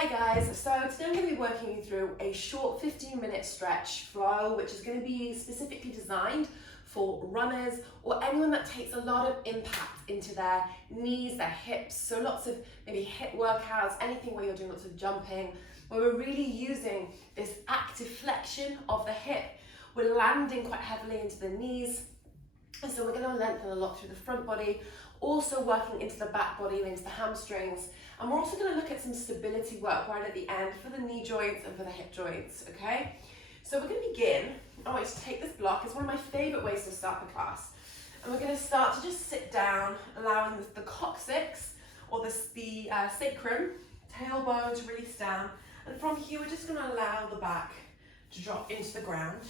Hi guys, so today I'm going to be working you through a short 15-minute stretch flow which is going to be specifically designed for runners or anyone that takes a lot of impact into their knees, their hips, so lots of maybe hip workouts, anything where you're doing lots of jumping, where we're really using this active flexion of the hip. We're landing quite heavily into the knees, and so we're going to lengthen a lot through the front body, also working into the back body and into the hamstrings. And we're also going to look at some stability work right at the end for the knee joints and for the hip joints, okay? So we're going to begin. I want you to take this block. It's one of my favorite ways to start the class. And we're going to start to just sit down, allowing the coccyx or the sacrum, tailbone to release down. And from here, we're just going to allow the back to drop into the ground.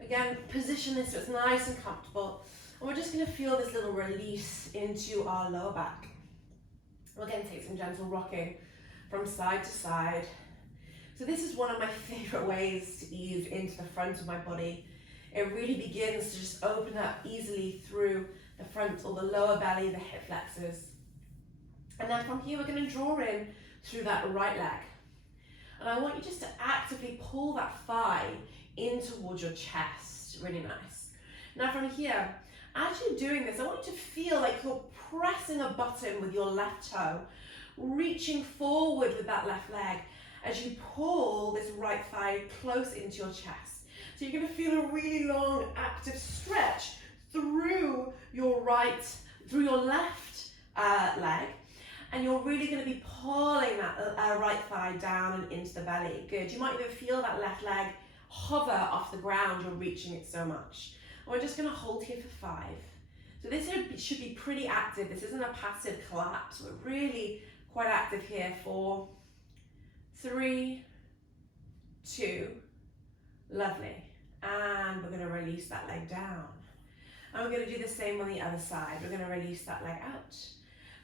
Again, position this so it's nice and comfortable. And we're just going to feel this little release into our lower back. We're going to take some gentle rocking from side to side. So this is one of my favorite ways to ease into the front of my body. It really begins to just open up easily through the front or the lower belly, the hip flexors. And then from here, we're going to draw in through that right leg. And I want you just to actively pull that thigh in towards your chest. Really nice. Now from here, as you're doing this, I want you to feel like you're pressing a button with your left toe, reaching forward with that left leg as you pull this right thigh close into your chest. So you're going to feel a really long active stretch through your left leg, and you're really going to be pulling that right thigh down and into the belly. Good. You might even feel that left leg hover off the ground. You're reaching it so much. And we're just going to hold here for 5. So this should be pretty active. This isn't a passive collapse. We're really quite active here for 3, 2, lovely. And we're going to release that leg down. And we're going to do the same on the other side. We're going to release that leg out.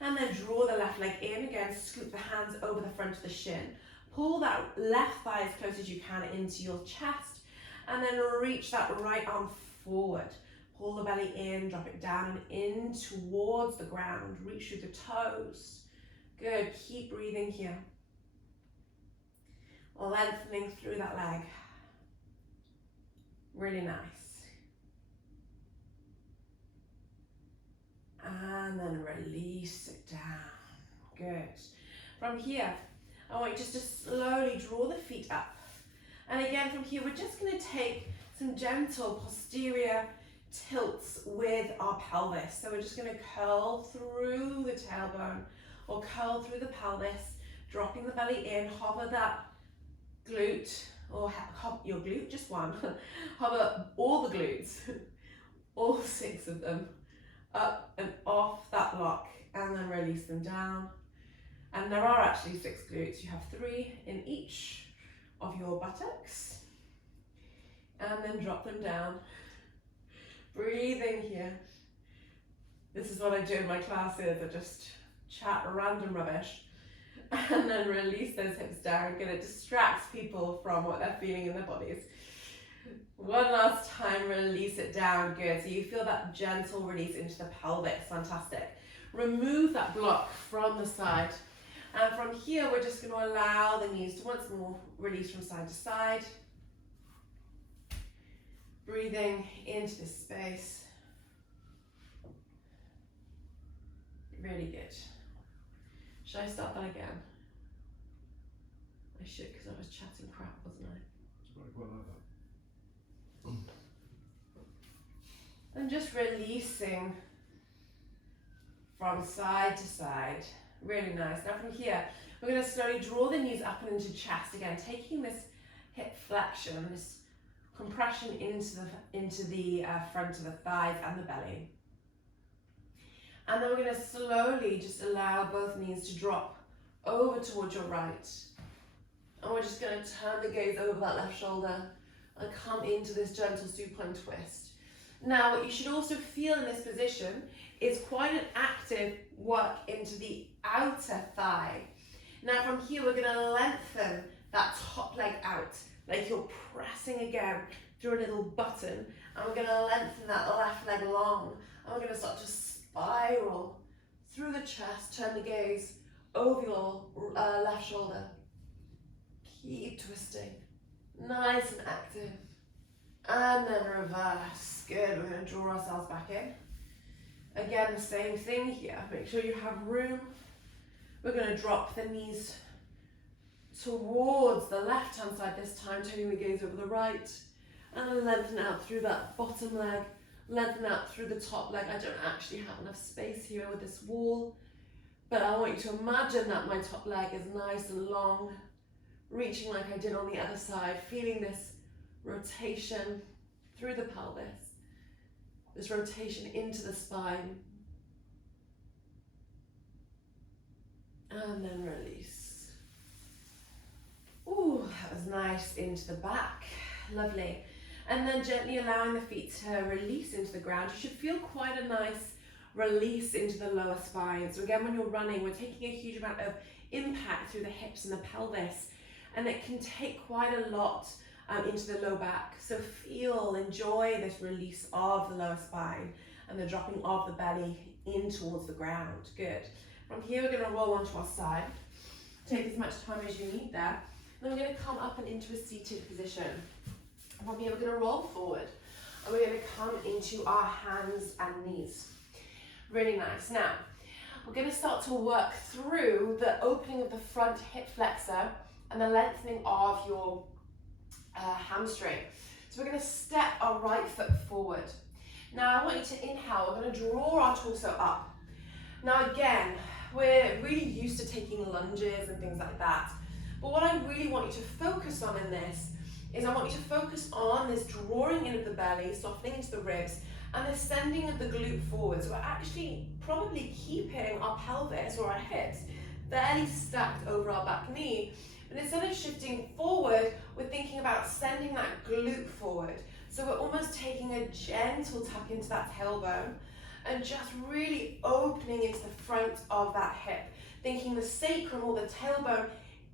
And then draw the left leg in again, scoop the hands over the front of the shin. Pull that left thigh as close as you can into your chest, and then reach that right arm forward. Pull the belly in, drop it down and in towards the ground. Reach through the toes. Good, keep breathing here. Lengthening through that leg. Really nice. And then release it down. Good. From here, I want you just to slowly draw the feet up. And again, from here, we're just going to take some gentle posterior tilts with our pelvis. So we're just going to curl through the tailbone or curl through the pelvis, dropping the belly in, hover that glute, or your glute, just one. Hover all the glutes, all 6 of them, up and off that block, and then release them down. And there are actually 6 glutes. You have 3 in each of your buttocks. And then drop them down. Breathing here. This is what I do in my classes. I just chat random rubbish. And then release those hips down. Again, it distracts people from what they're feeling in their bodies. One last time, release it down. Good. So you feel that gentle release into the pelvis. Fantastic. Remove that block from the side. And from here, we're just going to allow the knees to once more release from side to side. Breathing into this space. Really good. Should I start that again? I should, because I was chatting crap, wasn't I? Quite like that. And just releasing from side to side. Really nice. Now from here, we're going to slowly draw the knees up and into chest again, taking this hip flexion, this compression into the front of the thighs and the belly. And then we're going to slowly just allow both knees to drop over towards your right. And we're just going to turn the gaze over that left shoulder and come into this gentle supine twist. Now, what you should also feel in this position is quite an active work into the outer thigh. Now from here, we're going to lengthen that top leg out, like you're pressing again through a little button. And we're going to lengthen that left leg long. And we're going to start to spiral through the chest, turn the gaze over your left shoulder. Keep twisting. Nice and active. And then reverse. Good. We're going to draw ourselves back in. Again, the same thing here. Make sure you have room. We're going to drop the knees towards the left-hand side this time, turning the gaze over the right. And lengthen out through that bottom leg. Lengthen out through the top leg. I don't actually have enough space here with this wall, but I want you to imagine that my top leg is nice and long, reaching like I did on the other side, feeling this rotation through the pelvis, this rotation into the spine, and then release. Ooh, that was nice into the back, lovely. And then gently allowing the feet to release into the ground. You should feel quite a nice release into the lower spine. So again, when you're running, we're taking a huge amount of impact through the hips and the pelvis, and it can take quite a lot into the low back. So enjoy this release of the lower spine and the dropping of the belly in towards the ground. Good. From here, we're going to roll onto our side. Take as much time as you need there. Then we're going to come up and into a seated position. From here, we're going to roll forward and we're going to come into our hands and knees. Really nice. Now, we're going to start to work through the opening of the front hip flexor and the lengthening of your hamstring. So we're going to step our right foot forward. Now, I want you to inhale. We're going to draw our torso up. Now, again, we're really used to taking lunges and things like that. But what I really want you to focus on in this is I want you to focus on this drawing in of the belly, softening into the ribs, and the sending of the glute forward. So we're actually probably keeping our pelvis or our hips fairly stacked over our back knee. But instead of shifting forward, we're thinking about sending that glute forward. So we're almost taking a gentle tuck into that tailbone and just really opening into the front of that hip, thinking the sacrum or the tailbone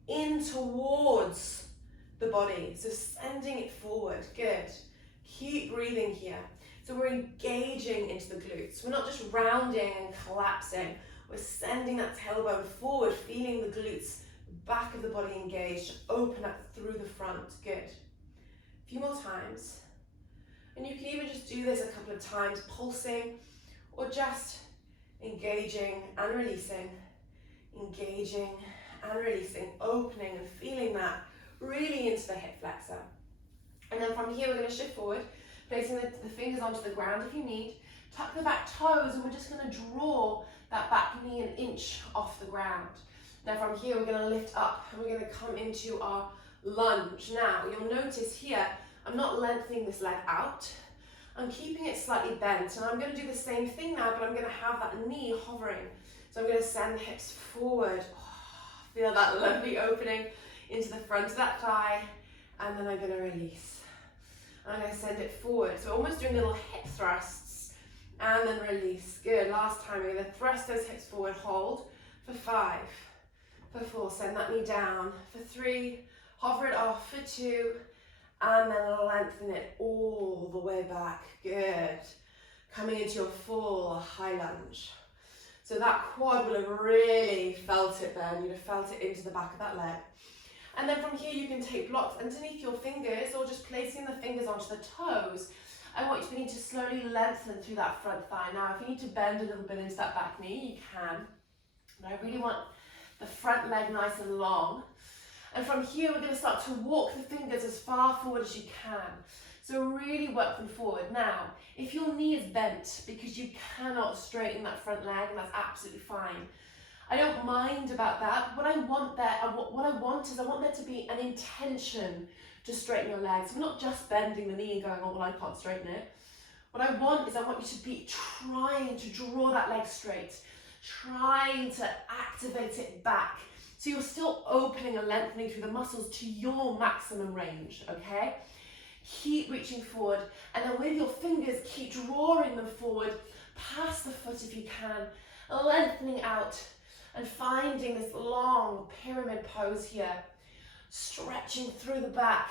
in towards the body, so sending it forward. Good. Keep breathing here. So we're engaging into the glutes. We're not just rounding and collapsing. We're sending that tailbone forward, feeling the glutes, back of the body engaged, open up through the front. Good. A few more times. And you can even just do this a couple of times, pulsing, or just engaging and releasing, engaging and releasing, opening and feeling that really into the hip flexor. And then from here, we're going to shift forward, placing the fingers onto the ground if you need. Tuck the back toes, and we're just going to draw that back knee an inch off the ground. Now from here, we're going to lift up, and we're going to come into our lunge. Now, you'll notice here, I'm not lengthening this leg out. I'm keeping it slightly bent, and I'm going to do the same thing now, but I'm going to have that knee hovering. So I'm going to send the hips forward. Oh, feel that lovely opening into the front of that thigh, and then I'm going to release. And I'm going to send it forward. So almost doing little hip thrusts, and then release. Good. Last time, we're going to thrust those hips forward, hold for 5, for 4, send that knee down, for 3, hover it off, for 2, and then lengthen it all the way back. Good. Coming into your full high lunge. So that quad will have really felt it there. You'd have felt it into the back of that leg. And then from here, you can take blocks underneath your fingers or just placing the fingers onto the toes. I want you to begin to slowly lengthen through that front thigh. Now, if you need to bend a little bit into that back knee, you can. But I really want the front leg nice and long. And from here, we're going to start to walk the fingers as far forward as you can. So really work them forward. Now, if your knee is bent because you cannot straighten that front leg, and that's absolutely fine, I don't mind about that. What I want is I want there to be an intention to straighten your legs. We're not just bending the knee and going, oh, well, I can't straighten it. What I want is I want you to be trying to draw that leg straight, trying to activate it back. So you're still opening and lengthening through the muscles to your maximum range, okay? Keep reaching forward, and then with your fingers, keep drawing them forward past the foot if you can, lengthening out and finding this long pyramid pose here, stretching through the back.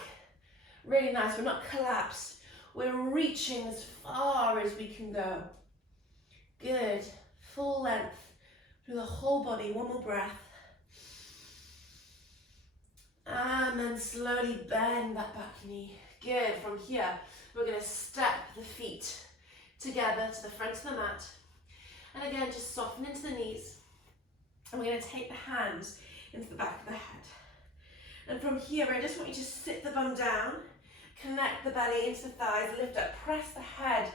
Really nice. We're not collapsed. We're reaching as far as we can go. Good. Full length through the whole body. One more breath. And then slowly bend that back knee. Good. From here, we're going to step the feet together to the front of the mat. And again, just soften into the knees. And we're going to take the hands into the back of the head. And from here, I just want you to sit the bum down, connect the belly into the thighs, lift up, press the head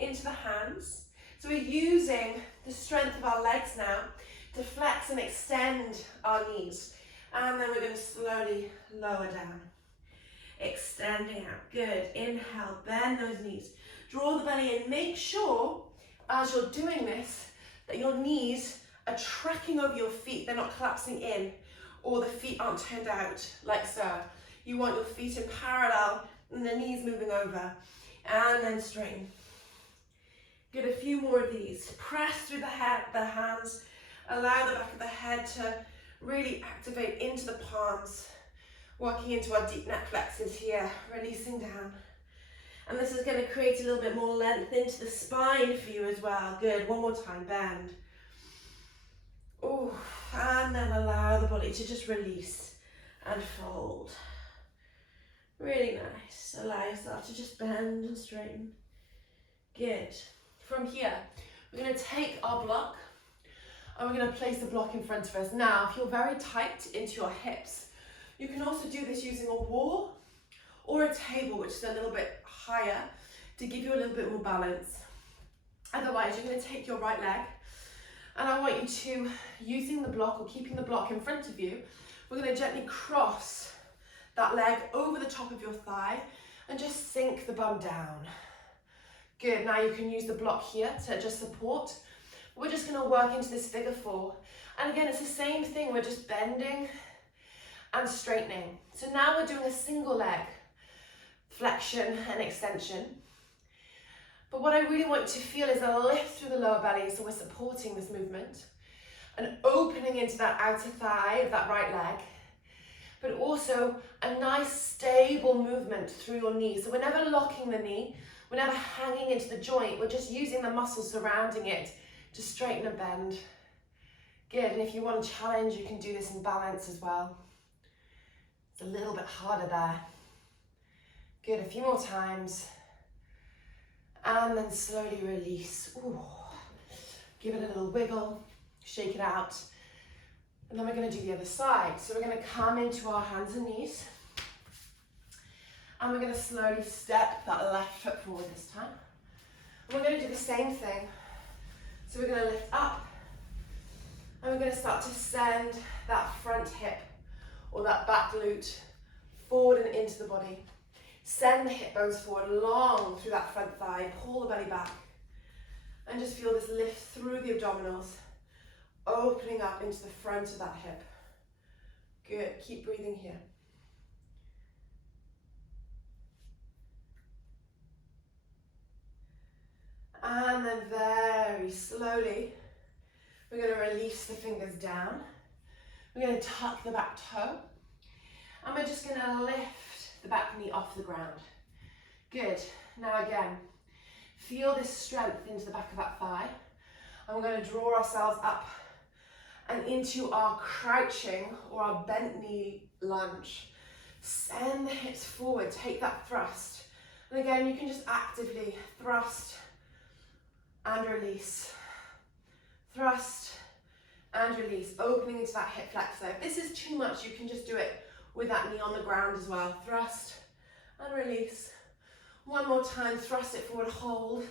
into the hands. So we're using the strength of our legs now to flex and extend our knees. And then we're going to slowly lower down. Extending out. Good. Inhale, bend those knees. Draw the belly in. Make sure, as you're doing this, that your knees are tracking over your feet. They're not collapsing in, or the feet aren't turned out like so. You want your feet in parallel and the knees moving over. And then straighten. Good. A few more of these. Press through the hands. Allow the back of the head to really activate into the palms. Walking into our deep neck flexors here, releasing down. And this is going to create a little bit more length into the spine for you as well. Good, one more time, bend. Oh, and then allow the body to just release and fold. Really nice. Allow yourself to just bend and straighten. Good. From here, we're going to take our block and we're going to place the block in front of us. Now, if you're very tight into your hips, you can also do this using a wall or a table, which is a little bit higher, to give you a little bit more balance. Otherwise, you're going to take your right leg, and I want you to, using the block or keeping the block in front of you, we're going to gently cross that leg over the top of your thigh and just sink the bum down. Good. Now you can use the block here to just support. We're just going to work into this figure four. And again, it's the same thing. We're just bending and straightening. So now we're doing a single leg flexion and extension. But what I really want you to feel is a lift through the lower belly, so we're supporting this movement, and opening into that outer thigh of that right leg, but also a nice stable movement through your knee. So we're never locking the knee, we're never hanging into the joint, we're just using the muscles surrounding it to straighten and bend. Good. And if you want to challenge, you can do this in balance as well. It's a little bit harder there. Good, a few more times. And then slowly release. Ooh. Give it a little wiggle, shake it out. And then we're going to do the other side. So we're going to come into our hands and knees. And we're going to slowly step that left foot forward this time. And we're going to do the same thing. So we're going to lift up. And we're going to start to send that front hip or that back glute forward and into the body. Send the hip bones forward, long through that front thigh, pull the belly back. And just feel this lift through the abdominals, opening up into the front of that hip. Good, keep breathing here. And then very slowly, we're going to release the fingers down. We're going to tuck the back toe. And we're just going to lift the back knee off the ground. Good. Now again, feel this strength into the back of that thigh. And we're going to draw ourselves up and into our crouching or our bent knee lunge. Send the hips forward, take that thrust. And again, you can just actively thrust and release. Thrust and release, opening into that hip flexor. If this is too much, you can just do it with that knee on the ground as well. Thrust and release. One more time, thrust it forward, hold.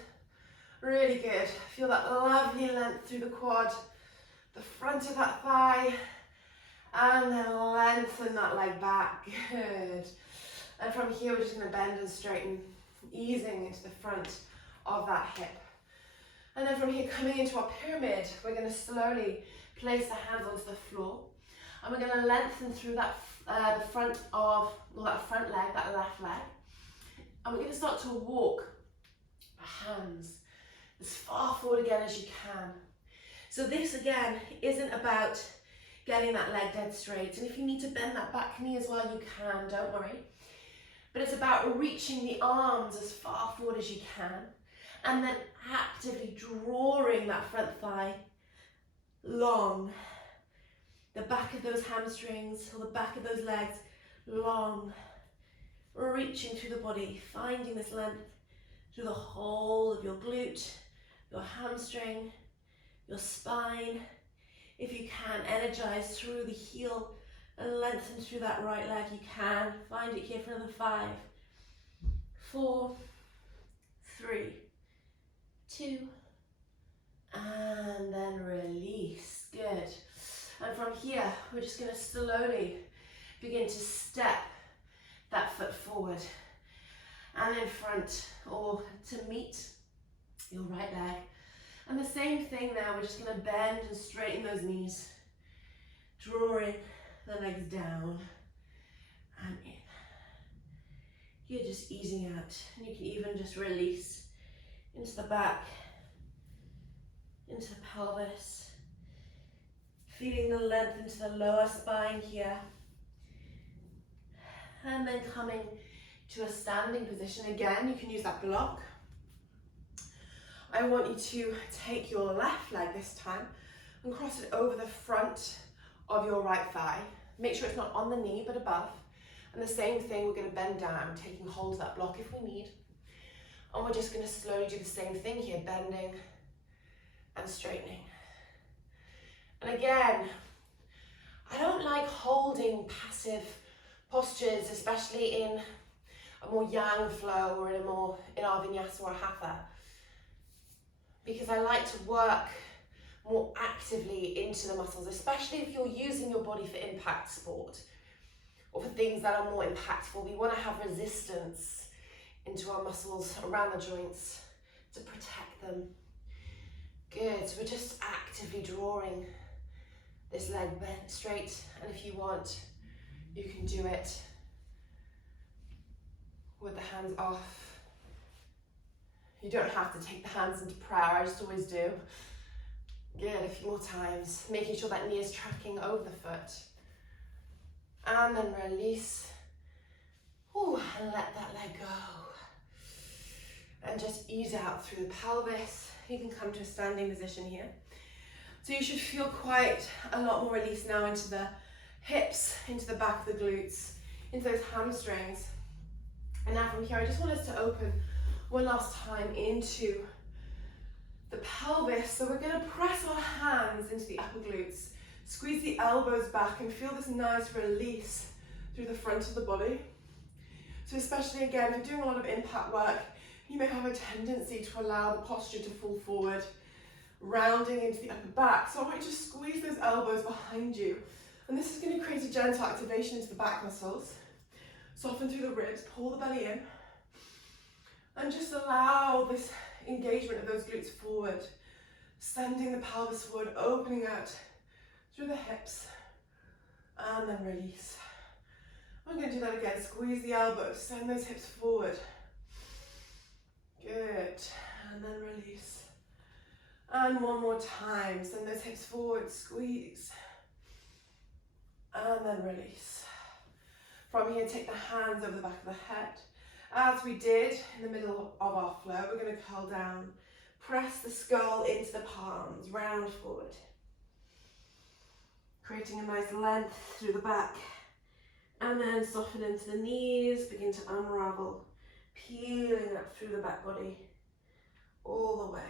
Really good. Feel that lovely length through the quad, the front of that thigh, and then lengthen that leg back. Good. And from here, we're just going to bend and straighten, easing into the front of that hip. And then from here, coming into our pyramid, we're going to slowly place the hands onto the floor. And we're going to lengthen through that the front of, well, that front leg, that left leg. And we're going to start to walk our hands as far forward again as you can. So this again isn't about getting that leg dead straight. And if you need to bend that back knee as well, you can, don't worry. But it's about reaching the arms as far forward as you can. And then actively drawing that front thigh long. The back of those hamstrings or the back of those legs long, reaching through the body, finding this length through the whole of your glute, your hamstring, your spine. If you can, energize through the heel and lengthen through that right leg. You can. Find it here for another 5, 4, 3, 2, and then release. Good. And from here, we're just going to slowly begin to step that foot forward and in front, or to meet your right leg. And the same thing now, we're just going to bend and straighten those knees, drawing the legs down and in. You're just easing out, and you can even just release into the back, into the pelvis, feeling the length into the lower spine here, and then coming to a standing position. Again, you can use that block. I want you to take your left leg this time and cross it over the front of your right thigh. Make sure it's not on the knee but above. And the same thing, we're going to bend down, taking hold of that block if we need. And we're just going to slowly do the same thing here, bending and straightening. And again, I don't like holding passive postures, especially in a more yang flow or in our vinyasa or a hatha, because I like to work more actively into the muscles, especially if you're using your body for impact sport or for things that are more impactful. We want to have resistance into our muscles around the joints to protect them. Good, so we're just actively drawing this leg bent straight, and if you want, you can do it with the hands off. You don't have to take the hands into prayer, I just always do. Good, a few more times, making sure that knee is tracking over the foot. And then release. Ooh, and let that leg go. And just ease out through the pelvis. You can come to a standing position here. So you should feel quite a lot more release now into the hips, into the back of the glutes, into those hamstrings. And now from here, I just want us to open one last time into the pelvis. So we're going to press our hands into the upper glutes, squeeze the elbows back, and feel this nice release through the front of the body. So especially again, if you're doing a lot of impact work, you may have a tendency to allow the posture to fall forward, rounding into the upper back. So I want you to squeeze those elbows behind you. And this is going to create a gentle activation into the back muscles. Soften through the ribs, pull the belly in. And just allow this engagement of those glutes forward, sending the pelvis forward, opening out through the hips, and then release. I'm going to do that again. Squeeze the elbows, send those hips forward. Good. And then release. And one more time. Send those hips forward, squeeze. And then release. From here, take the hands over the back of the head. As we did in the middle of our flow, we're going to curl down. Press the skull into the palms, round forward. Creating a nice length through the back. And then soften into the knees, begin to unravel, peeling up through the back body, all the way.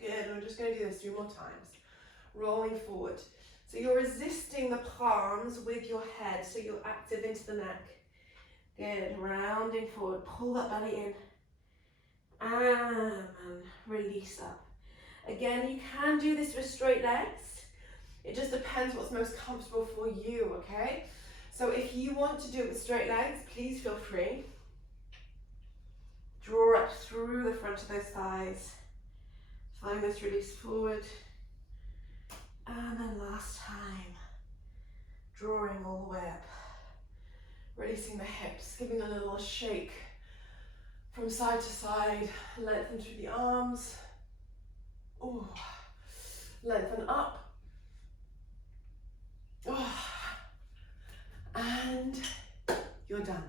Good, and we're just going to do this 3 more times. Rolling forward. So you're resisting the palms with your head, so you're active into the neck. Good, rounding forward, pull that belly in, and release up. Again, you can do this with straight legs. It just depends what's most comfortable for you, okay? So if you want to do it with straight legs, please feel free. Draw up through the front of those thighs. Find this release forward. And then last time, drawing all the way up. Releasing the hips, giving a little shake from side to side. Lengthen through the arms. Ooh. Lengthen up. Oh. And you're done.